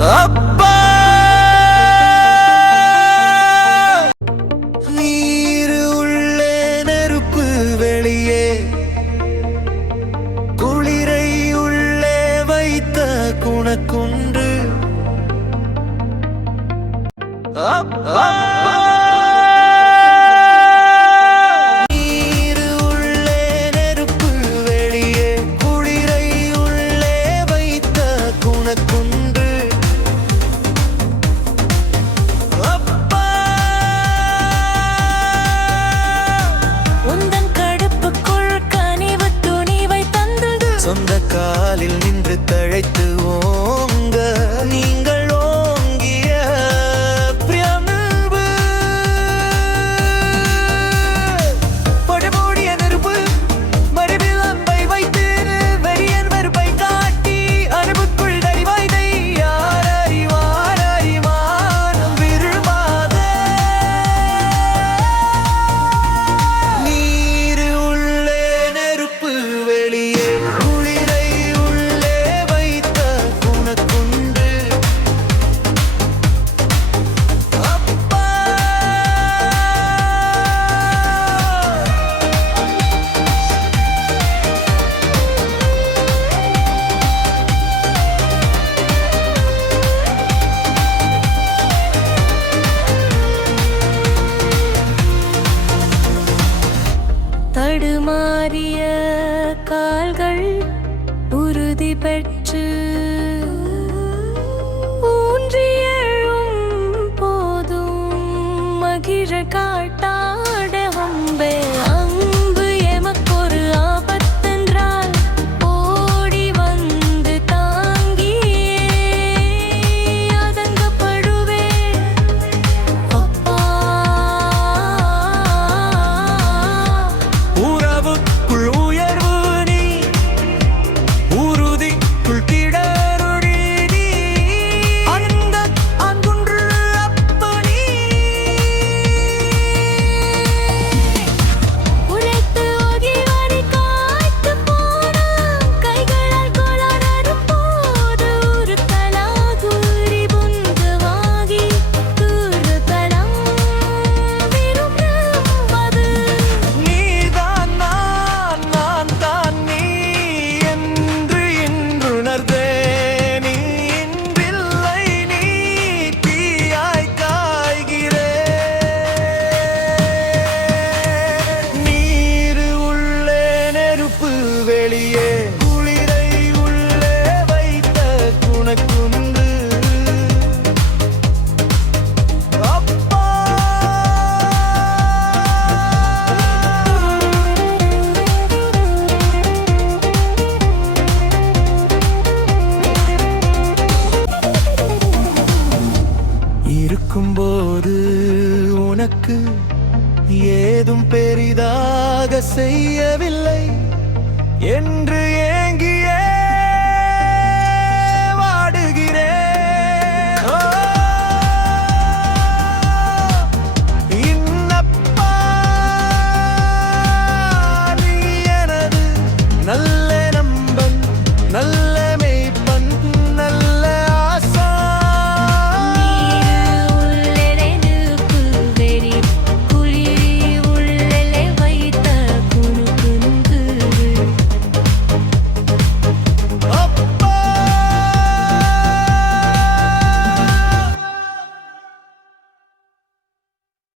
அப்பா! நீர் உள்ளே நெருப்பு வெளியே. குளிரை குணக்குண்டு அப்பா! கால்கள் உறுதி பெற்ற உனக்கு ஏதும் பெரிதாக செய்யவில்லை என்று ஏ